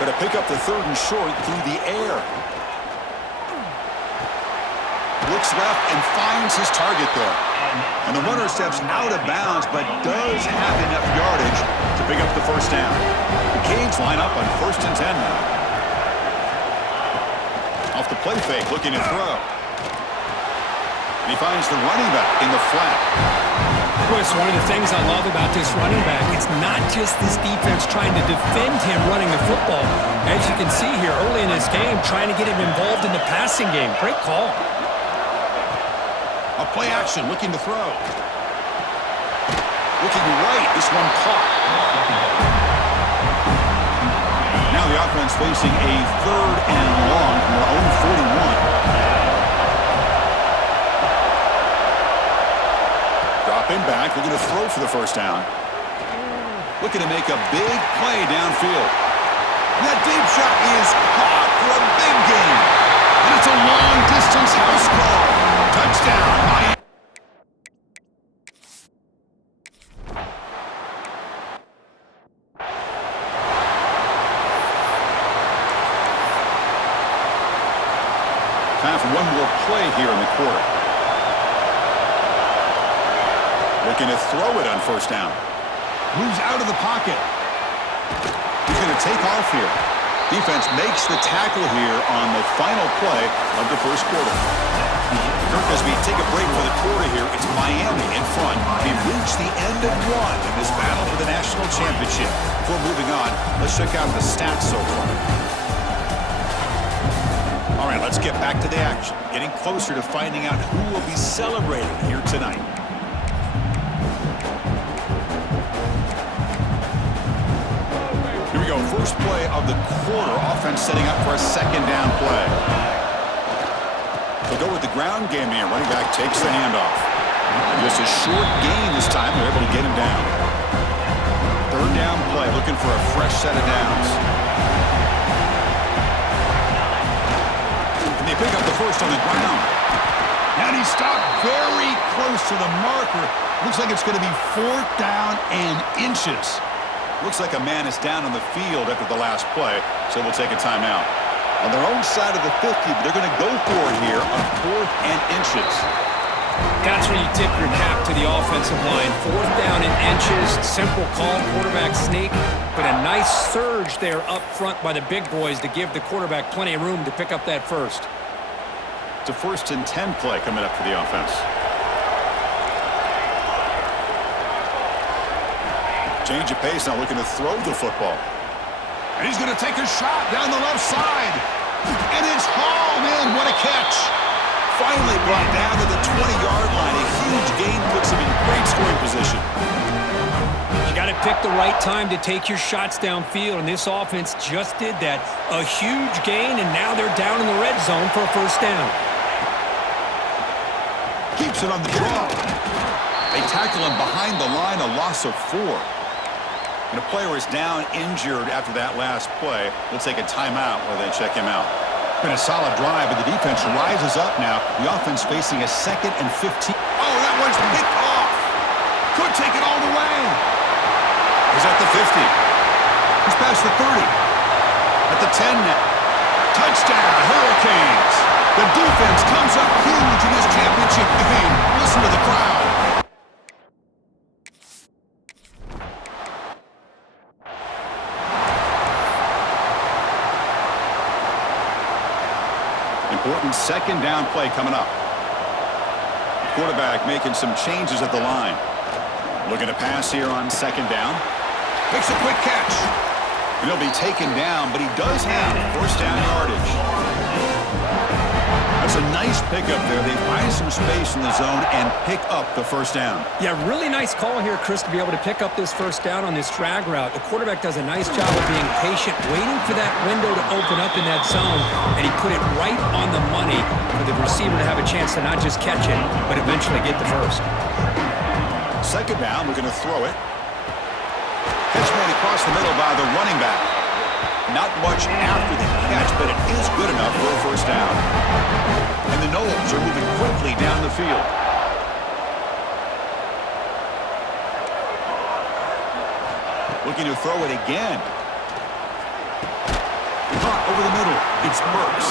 Going to pick up the 3rd and short through the air. Looks left and finds his target there. And the runner steps out of bounds, but does have enough yardage to pick up the first down. The Canes line up on 1st and 10 now. Off the play fake, looking to throw. And he finds the running back in the flat. Well, it's one of the things I love about this running back. It's not just this defense trying to defend him running the football. As you can see here early in this game, trying to get him involved in the passing game. Great call. A play action, looking to throw. Looking right, this one caught. Now the offense facing a 3rd and long from their own 41. Dropping back, looking to throw for the first down. Looking to make a big play downfield. And that deep shot is caught for a big gain. And it's a long-distance house call. Touchdown, Miami. Time for one more play here in the quarter. Looking to throw it on first down. Moves out of the pocket. He's going to take off here. Defense makes the tackle here on the final play of the first quarter. Kirk, as we take a break for the quarter here, it's Miami in front. We've reached the end of one in this battle for the national championship. Before moving on, let's check out the stats so far. All right, let's get back to the action. Getting closer to finding out who will be celebrating here tonight. Here we go, first play of the quarter. Offense setting up for a 2nd down play. They'll go with the ground game here. Running back takes the handoff. Just a short gain this time. They're able to get him down. 3rd down play, looking for a fresh set of downs. And they pick up the first on the ground. And he stopped very close to the marker. Looks like it's going to be 4th down and inches. Looks like a man is down on the field after the last play, so we'll take a timeout. On their own side of the 50, but they're going to go for it here on 4th and inches. That's where you tip your cap to the offensive line. 4th down and inches, simple call, quarterback sneak, but a nice surge there up front by the big boys to give the quarterback plenty of room to pick up that first. It's a 1st and 10 play coming up for the offense. Change of pace now, looking to throw the football. And he's going to take a shot down the left side. And it's hauled in. What a catch. Finally brought down to the 20-yard line. A huge gain puts him in great scoring position. You got to pick the right time to take your shots downfield, and this offense just did that. A huge gain, and now they're down in the red zone for a first down. Keeps it on the draw. They tackle him behind the line, a loss of 4. And a player is down injured after that last play. We'll take a timeout while they check him out. Been a solid drive, but the defense rises up now. The offense facing a 2nd and 15. Oh, that one's picked off. Could take it all the way. He's at the 50. He's past the 30. At the 10 now. Touchdown, Hurricanes. The defense comes up huge in this championship game. Listen to the crowd. Important 2nd down play coming up. Quarterback making some changes at the line. Looking to pass here on 2nd down. Makes a quick catch. And he'll be taken down, but he does have 1st down yardage. That's a nice pickup there. They find some space in the zone and pick up the first down. Yeah, really nice call here, Chris, to be able to pick up this first down on this drag route. The quarterback does a nice job of being patient, waiting for that window to open up in that zone, and he put it right on the money for the receiver to have a chance to not just catch it, but eventually get the first. 2nd down, looking to throw it. Catch made across the middle by the running back. Not much after the catch, but it is good enough for a first down. And the Noles are moving quickly down the field. Looking to throw it again. Caught over the middle. It's Burks.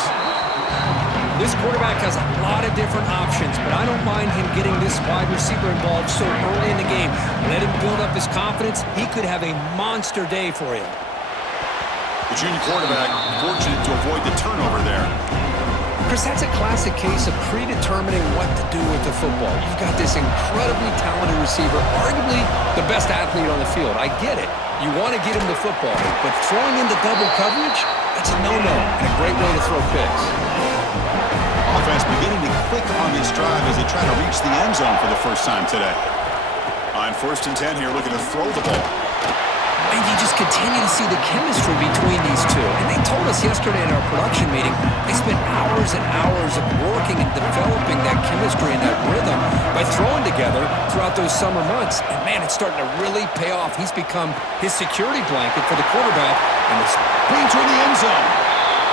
This quarterback has a lot of different options, but I don't mind him getting this wide receiver involved so early in the game. Let him build up his confidence. He could have a monster day for you. The junior quarterback fortunate to avoid the turnover there. Chris, that's a classic case of predetermining what to do with the football. You've got this incredibly talented receiver, arguably the best athlete on the field. I get it. You want to get him the football, but throwing into double coverage, that's a no-no and a great way to throw picks. Offense beginning to click on this drive as they try to reach the end zone for the first time today. On 1st and 10 here, looking to throw the ball. And you just continue to see the chemistry between these two. And they told us yesterday in our production meeting, they spent hours and hours of working and developing that chemistry and that rhythm by throwing together throughout those summer months. And man, it's starting to really pay off. He's become his security blanket for the quarterback. And it's Green toward the end zone.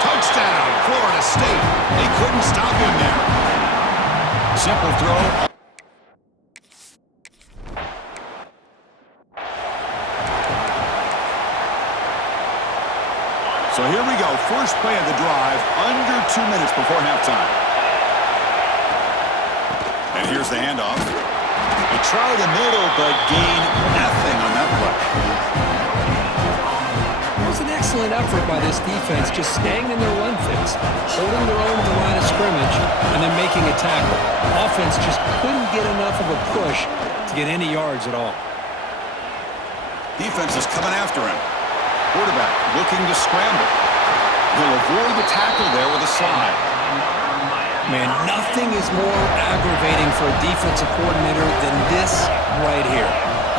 Touchdown, Florida State. They couldn't stop him there. Simple throw. So here we go. First play of the drive, under 2 minutes before halftime. And here's the handoff. They try the middle, but gain nothing on that play. It was an excellent effort by this defense, just staying in their run fits, holding their own at the line of scrimmage, and then making a tackle. Offense just couldn't get enough of a push to get any yards at all. Defense is coming after him. Quarterback looking to scramble. He'll avoid the tackle there with a slide. Man, nothing is more aggravating for a defensive coordinator than this right here.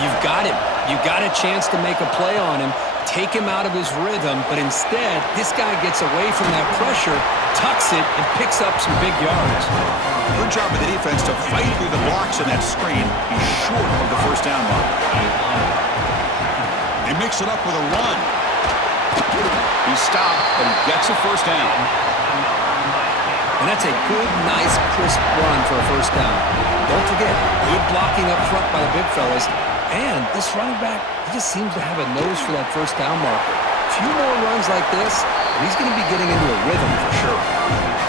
You've got him. You've got a chance to make a play on him, take him out of his rhythm, but instead, this guy gets away from that pressure, tucks it, and picks up some big yards. Good job of the defense to fight through the blocks in that screen. He's short of the first down line. They mix it up with a run. He's stopped, but he gets a first down. And that's a good, nice, crisp run for a first down. Don't forget, good blocking up front by the big fellas. And this running back, he just seems to have a nose for that first down marker. A few more runs like this, and he's going to be getting into a rhythm for sure.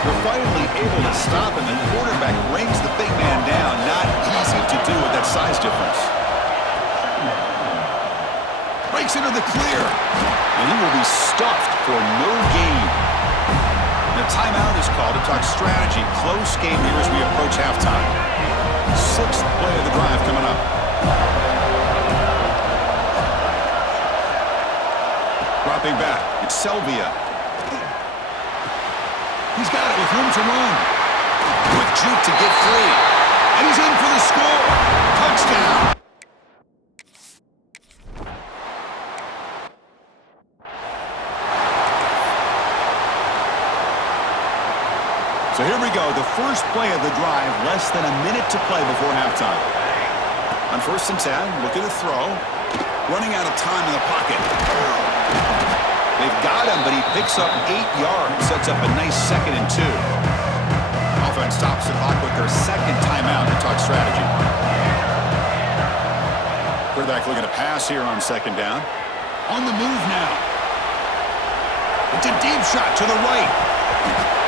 They're finally able to stop him, and the quarterback brings the big man down. Not easy to do with that size difference. Breaks into the clear, and he will be stuffed for no gain. And a timeout is called to talk strategy. Close game here as we approach halftime. 6th play of the drive coming up. Dropping back, it's Selvia. He's got it with room to run. Quick juke to get free. And he's in for the score. Touchdown. So here we go, the first play of the drive, less than a minute to play before halftime. On 1st and 10, looking to throw. Running out of time in the pocket. They've got him, but he picks up 8 yards. Sets up a nice 2nd and 2. Offense stops the clock with their 2nd timeout to talk strategy. Quarterback looking to pass here on 2nd down. On the move now. It's a deep shot to the right.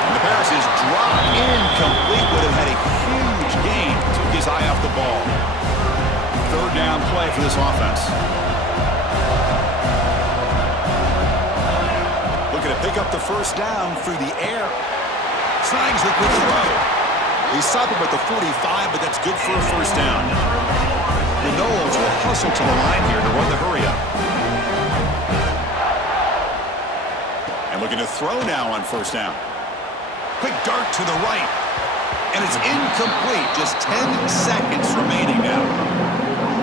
And the pass is dropped incomplete. Would have had a huge gain. Took his eye off the ball. 3rd down play for this offense. Looking to pick up the first down through the air. Snags the good throw. He stopped him at the 45, but that's good for a first down. The Noles will hustle to the line here to run the hurry up. And looking to throw now on 1st down. Quick dart to the right. And it's incomplete. Just 10 seconds remaining now.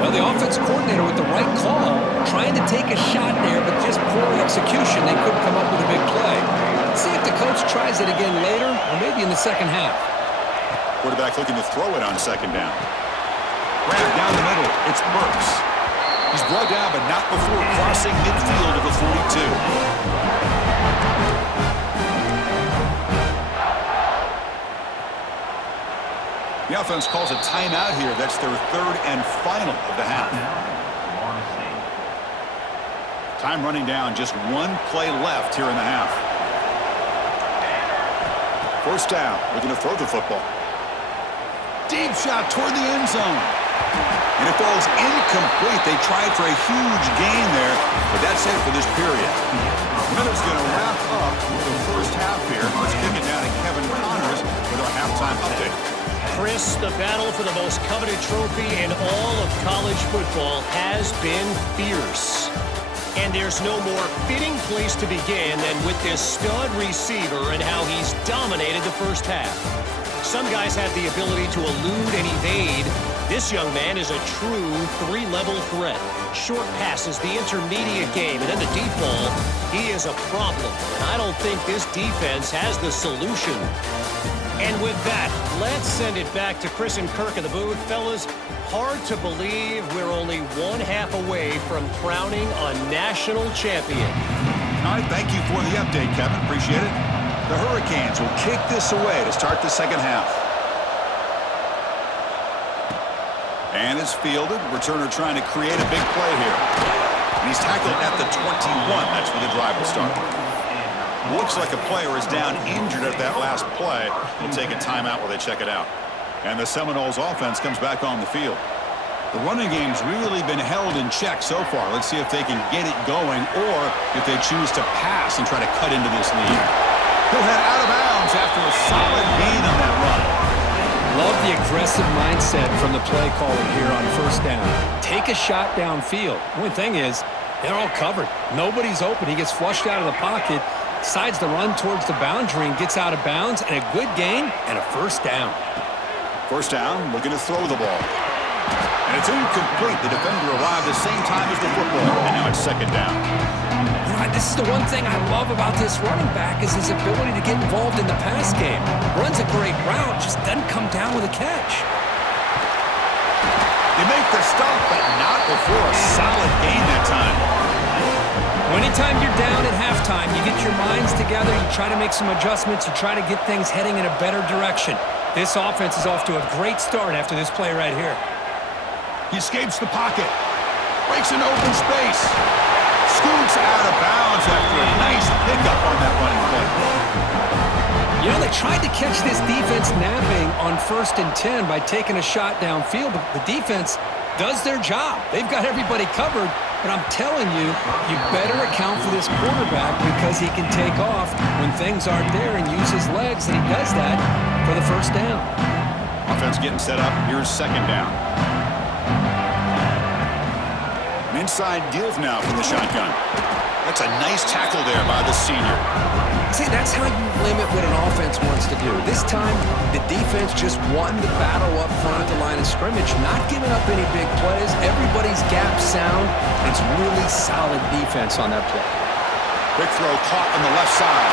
Well, the offense coordinator with the right call, trying to take a shot there, but just poor execution. They couldn't come up with a big play. Let's see if the coach tries it again later, or maybe in the 2nd half. Quarterback looking to throw it on 2nd down. Grab down the middle. It's Burks. He's brought down, but not before crossing midfield of the 42. The offense calls a timeout here. That's their 3rd and final of the half. Time running down. Just 1 play left here in the half. First down, looking to throw the football. Deep shot toward the end zone. And it falls incomplete. They tried for a huge gain there, but that's it for this period. Minutes going to wrap up the first half here. Let's kick it down to Kevin Connors with our halftime update. Chris, the battle for the most coveted trophy in all of college football has been fierce. And there's no more fitting place to begin than with this stud receiver and how he's dominated the first half. Some guys have the ability to elude and evade. This young man is a true three-level threat. Short passes, the intermediate game, and then the deep ball. He is a problem, and I don't think this defense has the solution. And with that, let's send it back to Chris and Kirk in the booth. Fellas, hard to believe we're only one half away from crowning a national champion. All right, thank you for the update, Kevin. Appreciate it. The Hurricanes will kick this away to start the second half. And it's fielded. Returner trying to create a big play here. And he's tackled at the 21. That's where the drive will start. Looks like a player is down injured at that last play. We'll take a timeout while they check it out. And the Seminoles offense comes back on the field. The running game's really been held in check so far. Let's see if they can get it going or if they choose to pass and try to cut into this lead. He'll head out of bounds after a solid gain on that run. Love the aggressive mindset from the play caller here on first down. Take a shot downfield. The only thing is, they're all covered. Nobody's open. He gets flushed out of the pocket, decides to run towards the boundary and gets out of bounds, and a good gain and a first down. First down, looking to throw the ball. And it's incomplete. The defender arrived the same time as the football, and now it's second down. This is the one thing I love about this running back is his ability to get involved in the pass game. Runs a great route, just doesn't come down with a catch. They make the stop, but not before a solid gain that time. Anytime you're down at halftime, you get your minds together, you try to make some adjustments, you try to get things heading in a better direction. This offense is off to a great start after this play right here. He escapes the pocket, breaks an open space, scoots out of bounds after a nice pickup on that running play. You know, they tried to catch this defense napping on 1st and 10 by taking a shot downfield, but the defense does their job. They've got everybody covered, but I'm telling you, you better account for this quarterback because he can take off when things aren't there and use his legs, and he does that for the first down. Offense getting set up. Here's second down. An inside give now from the shotgun. That's a nice tackle there by the senior. See, that's how you limit what an offense wants to do. This time, the defense just won the battle up front at the line of scrimmage, not giving up any big plays. Everybody's gap sound. It's really solid defense on that play. Quick throw caught on the left side.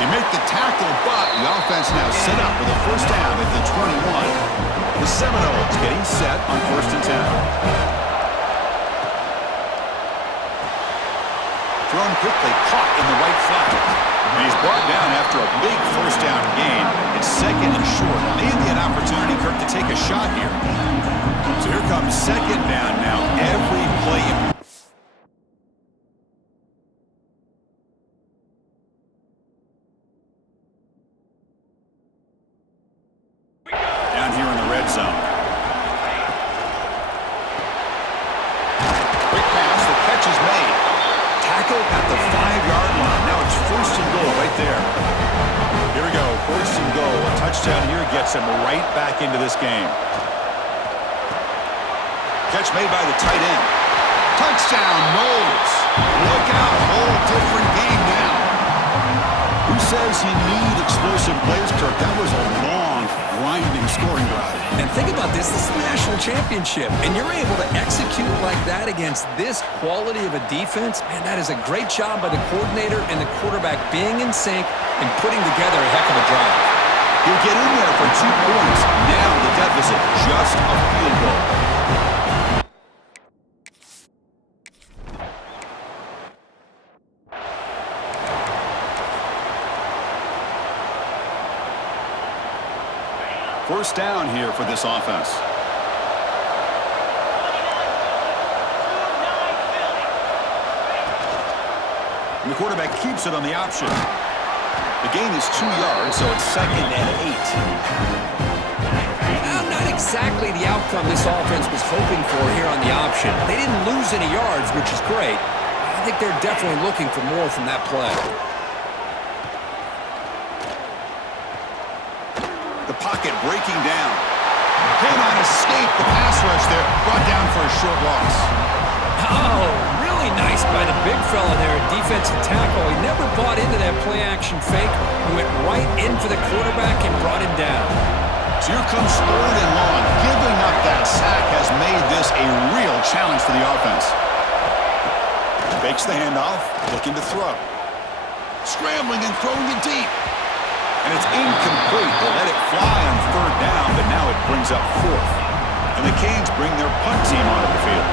They make the tackle, but the offense now set up with a first down at the 21. The Seminoles getting set on 1st and 10. Thrown quickly, caught in the right flat. And he's brought down after a big first down gain. It's second and short. Maybe an opportunity, Kirk, to take a shot here. So here comes second down now. Every play. Down here in the red zone. Quick pass, the catch is made. Tackle at the 5-yard line. Now it's 1st and goal right there. Here we go, 1st and goal. A touchdown here gets him right back into this game. Catch made by the tight end. Touchdown, Knowles. Look out, whole different game now. Who says you need explosive plays, Kirk? That was a long, grinding scoring drive. And think about this. This is the national championship, and you're able to execute like that against this quality of a defense. Man, that is a great job by the coordinator and the quarterback being in sync and putting together a heck of a drive. He'll get in there for 2 points. Now the deficit, just a field goal. First down here for this offense. And the quarterback keeps it on the option. The gain is 2 yards, so it's 2nd and 8. Well, not exactly the outcome this offense was hoping for here on the option. They didn't lose any yards, which is great. I think they're definitely looking for more from that play. The pocket breaking down. Cannot escape the pass rush there. Brought down for a short loss. Oh, really nice by the big fella there at defensive tackle. He never bought into that play-action fake. He went right in for the quarterback and brought him down. So here comes 3rd and long. Giving up that sack has made this a real challenge for the offense. Fakes the handoff, looking to throw. Scrambling and throwing it deep. And it's incomplete. They let it fly on 3rd down, but now it brings up 4th. And the Canes bring their punt team onto the field.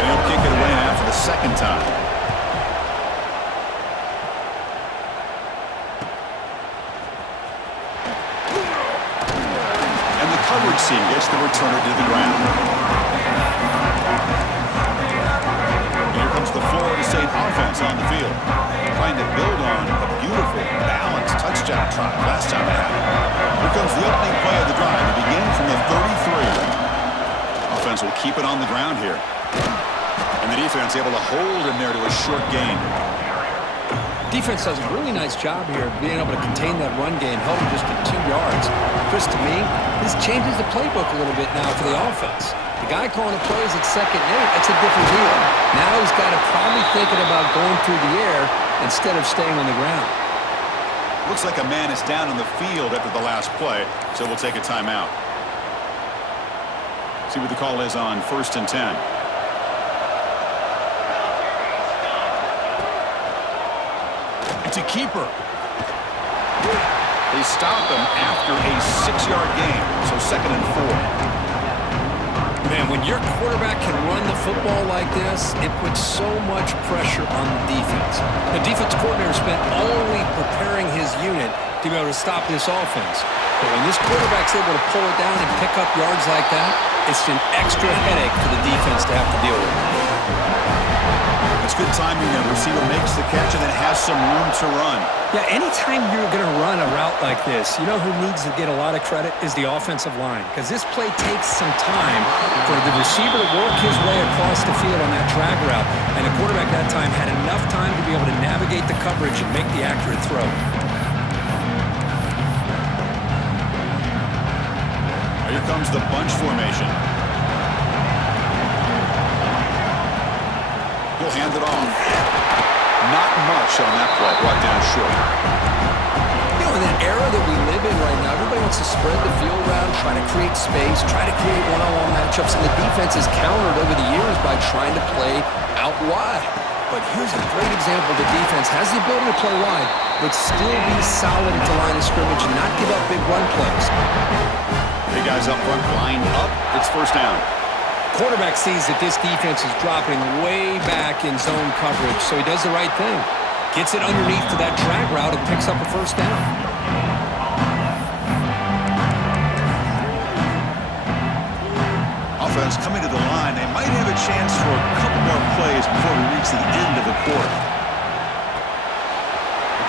And they'll kick it away now for the 2nd time. And the coverage team gets the returner to the ground. And here comes the Florida State offense on the field, trying to build on a beautiful, balanced touchdown drive last time they had it. Here comes the opening play of the drive to begin from the 33. Offense will keep it on the ground here. And the defense able to hold him there to a short gain. Defense does a really nice job here of being able to contain that run game, held him just at 2 yards. Chris, to me, this changes the playbook a little bit now for the offense. The guy calling the plays at 2nd and 8, that's a different deal. Now he's got to probably thinking about going through the air instead of staying on the ground. Looks like a man is down on the field after the last play, so we'll take a timeout. See what the call is on 1st and 10. It's a keeper. They stop him after a 6-yard gain, so 2nd and 4. Man, when your quarterback can run the football like this, it puts so much pressure on the defense. The defense coordinator spent all week preparing his unit to be able to stop this offense. But when this quarterback's able to pull it down and pick up yards like that, it's an extra headache for the defense to have to deal with. It's good timing. The receiver makes the catch and then has some room to run. Yeah, anytime you're going to run a route like this, you know who needs to get a lot of credit is the offensive line. Because this play takes some time for the receiver to work his way across the field on that drag route. And the quarterback that time had enough time to be able to navigate the coverage and make the accurate throw. Here comes the bunch formation. He'll hand it off. Not much on that play. Brought down short. You know, in that era that we live in right now, everybody wants to spread the field around, try to create space, try to create one-on-one matchups, and the defense has countered over the years by trying to play out wide. But here's a great example. The defense has the ability to play wide, but still be solid at the line of scrimmage and not give up big run plays. Big guys up front, lined up. It's 1st down. Quarterback sees that this defense is dropping way back in zone coverage, so he does the right thing. Gets it underneath to that drag route and picks up a 1st down. Offense coming to the line. They might have a chance for a couple more plays before we reach the end of the quarter.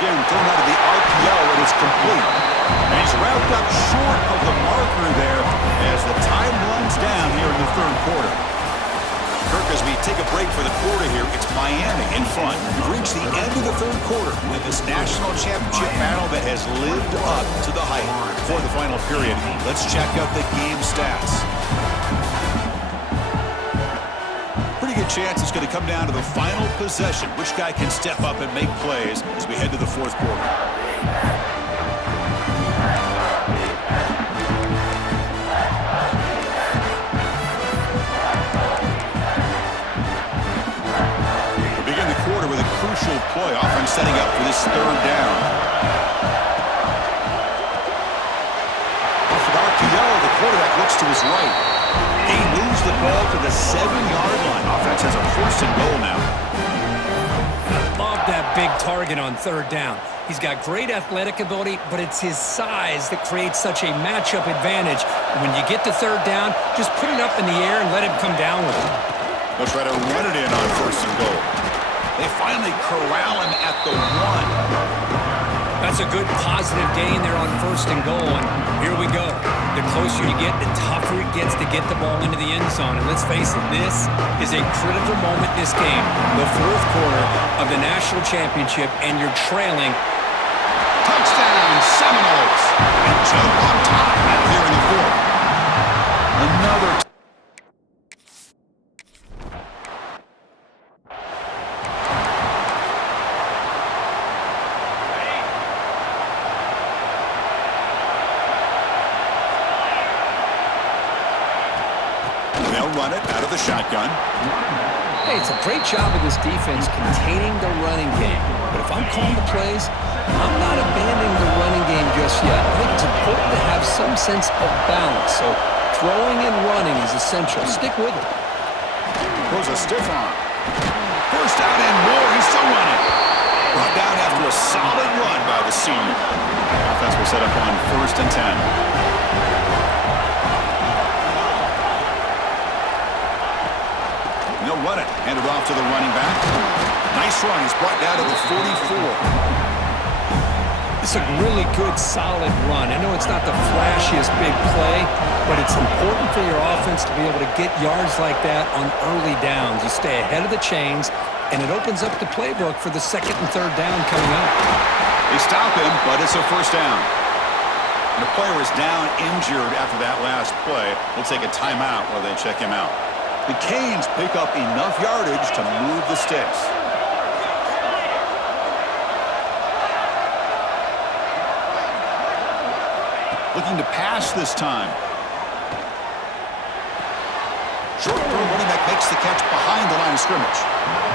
Again, thrown out of the RPO, and it's complete. And he's wrapped up short of the marker there as the time runs down here in the 3rd quarter. Kirk, as we take a break for the quarter here, it's Miami in front. We've reached the end of the 3rd quarter in this national championship battle that has lived up to the hype. For the final period, let's check out the game stats. Pretty good chance it's going to come down to the final possession. Which guy can step up and make plays as we head to the 4th quarter. With a crucial play, offense setting up for this 3rd down. Off of RPO, the quarterback looks to his right. He moves the ball to the 7-yard line. Offense has a 1st and goal now. I love that big target on 3rd down. He's got great athletic ability, but it's his size that creates such a matchup advantage. When you get to 3rd down, just put it up in the air and let him come down with it. They'll try to run it in on 1st and goal. They finally corral him at the 1. That's was a good positive gain there on 1st and goal, and here we go. The closer you get, the tougher it gets to get the ball into the end zone. And let's face it, this is a critical moment in this game, the 4th quarter of the national championship, and you're trailing. Touchdown, Seminoles. And jump on top now here in the 4th. Another. They'll run it out of the shotgun. Hey, it's a great job of this defense containing the running game. But if I'm calling the plays, I'm not abandoning the running game just yet. I think it's important to have some sense of balance. So throwing and running is essential. Stick with it. Throws a stiff arm. First out and more. He's still running. Brought down after a solid run by the senior. Offense will set up on 1st and 10. They'll run it. Hand it off to the running back. Nice run. He's brought down to the 44. It's a really good, solid run. I know it's not the flashiest big play, but it's important for your offense to be able to get yards like that on early downs. You stay ahead of the chains, and it opens up the playbook for the 2nd and 3rd down coming up. They stop him, but it's a 1st down. And the player is down injured after that last play. We'll take a timeout while they check him out. The Canes pick up enough yardage to move the sticks. Looking to pass this time. Short throw, running back makes the catch behind the line of scrimmage.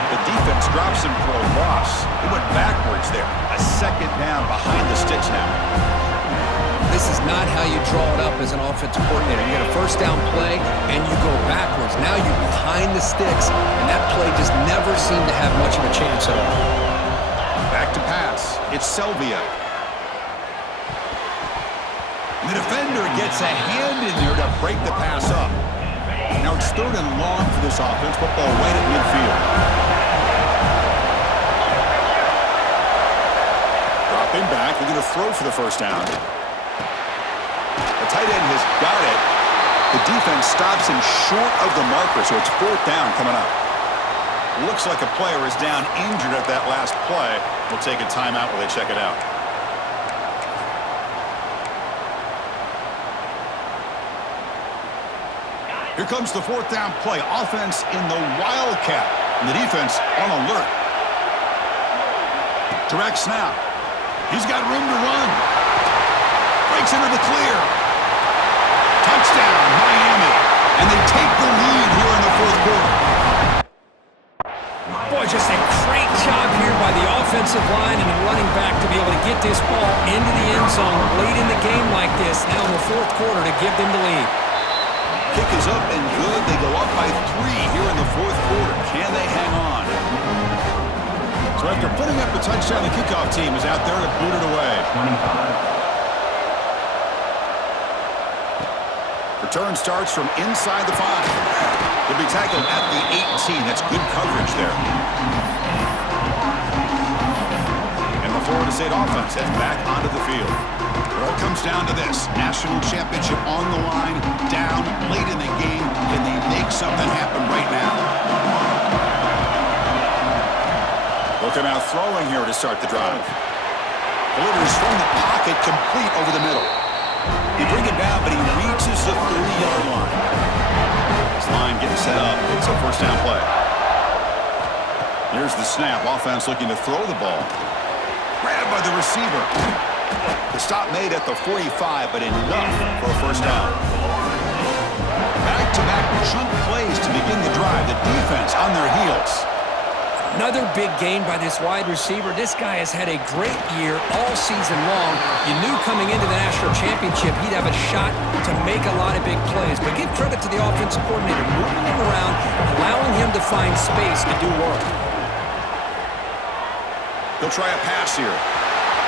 The defense drops him for a loss. He went backwards there. A 2nd down behind the sticks now. This is not how you draw it up as an offensive coordinator. You get a 1st down play, and you go backwards. Now you're behind the sticks, and that play just never seemed to have much of a chance at all. Back to pass. It's Selvia. And the defender gets a hand in there to break the pass up. Now it's 3rd and long for this offense. Football right at midfield. Dropping back. They're going to throw for the 1st down. The tight end has got it. The defense stops him short of the marker, so it's 4th down coming up. Looks like a player is down injured at that last play. We'll take a timeout while they check it out. Here comes the 4th down play. Offense in the Wildcat. And the defense on alert. Direct snap. He's got room to run. Breaks into the clear. Touchdown, Miami. And they take the lead here in the 4th quarter. Boy, just a great job here by the offensive line and the running back to be able to get this ball into the end zone late in the game like this, now in the 4th quarter, to give them the lead. Kick is up and good. They go up by 3 here in the 4th quarter. Can they hang on? So after putting up the touchdown, the kickoff team is out there to boot it away. 25. Return starts from inside the 5. He'll be tackled at the 18. That's good coverage there. And the Florida State offense heads back onto the field. It all comes down to this. National championship on the line, down late in the game. Can they make something happen right now? Looking out throwing here to start the drive. Delivers from the pocket, complete over the middle. He brings it down, but he reaches the 30-yard line. This line getting set up. It's a 1st down play. Here's the snap. Offense looking to throw the ball. Grabbed by the receiver. The stop made at the 45, but enough for a 1st down. Back-to-back chunk plays to begin the drive. The defense on their heels. Another big gain by this wide receiver. This guy has had a great year all season long. You knew coming into the national championship he'd have a shot to make a lot of big plays. But give credit to the offensive coordinator, moving him around, allowing him to find space to do work. They'll try a pass here.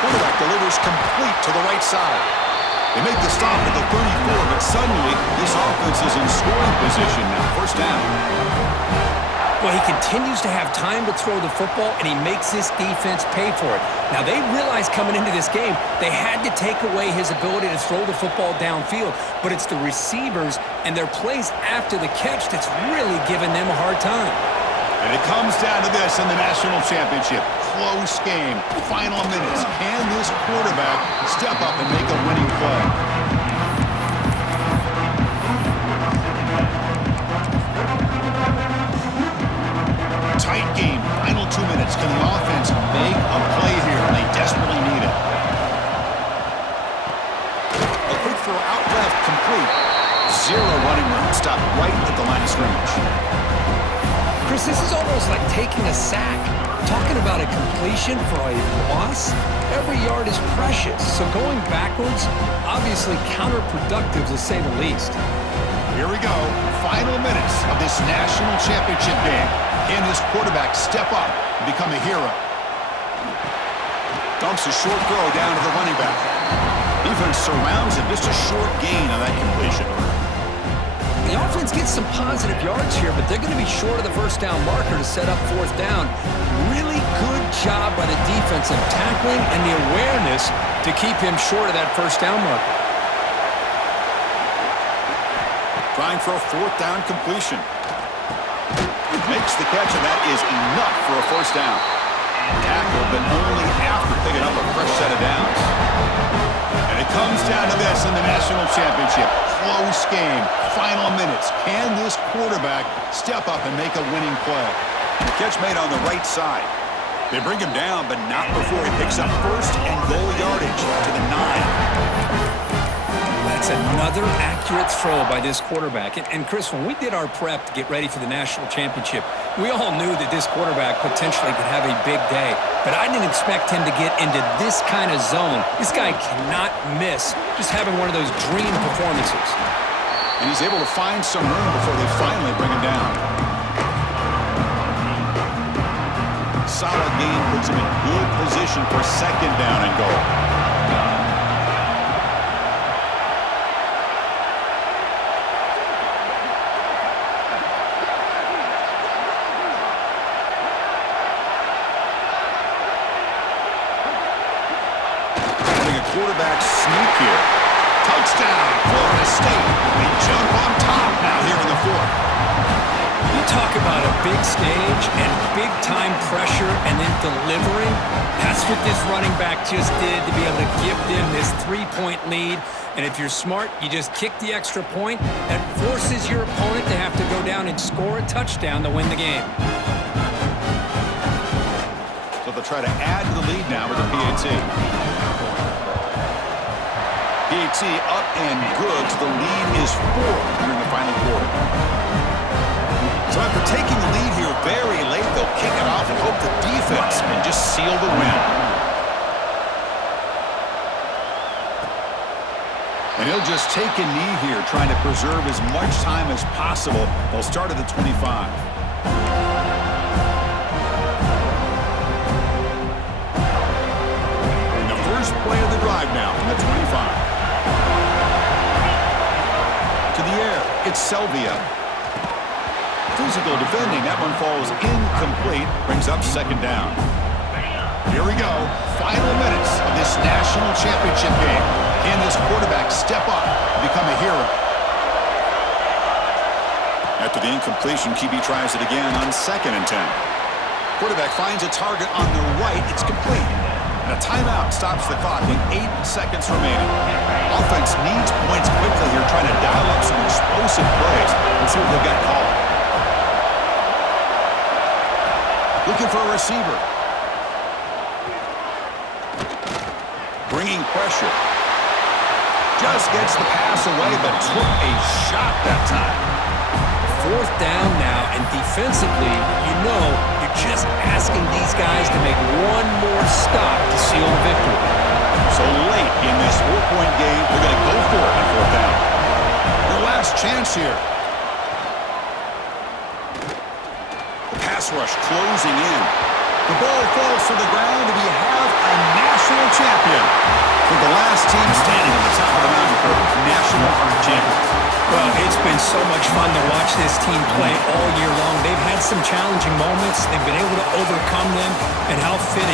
Quarterback delivers complete to the right side. They make the stop at the 34, but suddenly this offense is in scoring position now. 1st down. Well, he continues to have time to throw the football, and he makes this defense pay for it. Now, they realized coming into this game they had to take away his ability to throw the football downfield, but it's the receivers and their plays after the catch that's really giving them a hard time. And it comes down to this in the national championship. Close game, final minutes. Can this quarterback step up and make a winning play? Tight game, final 2 minutes. Can the offense make a play here? They desperately need it. A quick throw out left, complete. Zero running room, stopped right at the line of scrimmage. Chris, this is almost like taking a sack. Talking about a completion for a loss, every yard is precious. So going backwards, obviously counterproductive to say the least. Here we go. Final minutes of this national championship game. Can this quarterback step up and become a hero? Dumps a short throw down to the running back. Defense surrounds him. Just a short gain on that completion. The offense gets some positive yards here, but they're going to be short of the first down marker to set up fourth down. Really good job by the defense of tackling and the awareness to keep him short of that first down marker. Trying for a fourth down completion. Makes the catch, and that is enough for a first down. Tackled, but only after picking up a fresh set of downs. And it comes down to this in the national championship. Close game, final minutes. Can this quarterback step up and make a winning play? The catch made on the right side. They bring him down, but not before he picks up first and goal yardage to the 9. That's another accurate throw by this quarterback. And Chris, when we did our prep to get ready for the national championship, we all knew that this quarterback potentially could have a big day. But I didn't expect him to get into this kind of zone. This guy cannot miss just having one of those dream performances. And he's able to find some room before they finally bring him down. Solid gain puts him in good position for second down and goal. Quarterback sneak here. Touchdown, Florida State. They jump on top now here in the fourth. You talk about a big stage and big-time pressure and then delivering. That's what this running back just did to be able to give them this 3-point lead. And if you're smart, you just kick the extra point. That forces your opponent to have to go down and score a touchdown to win the game. So they'll try to add to the lead now with the PAT. PAT up and good. The lead is 4 here in the final quarter. So after taking the lead here very late, they'll kick it off and hope the defense can just seal the win. And he'll just take a knee here, trying to preserve as much time as possible. They'll start at the 25. And the first play of the drive now from the 25. To the air, it's Selvia. Physical defending, that one falls incomplete, brings up second down. Here we go, final minutes of this national championship game. Can this quarterback step up and become a hero? After the incompletion, QB tries it again on 2nd and 10. Quarterback finds a target on the right, it's complete. And a timeout stops the clock with 8 seconds remaining. Offense needs points quickly here, trying to dial up some explosive plays. Let's see what they've got called. Looking for a receiver. Bringing pressure. Just gets the pass away, but took a shot that time. Fourth down now, and defensively, you know you're just asking these guys to make one more stop to seal the victory. So late in this 4-point game, they're going to go for it on 4th down. Their last chance here. The pass rush closing in. The ball falls to the ground, and we have a national champion. For the last team standing on the top of the mountain for national champions. Well, it's been so much fun to watch this team play all year long. They've had some challenging moments. They've been able to overcome them, and how fitting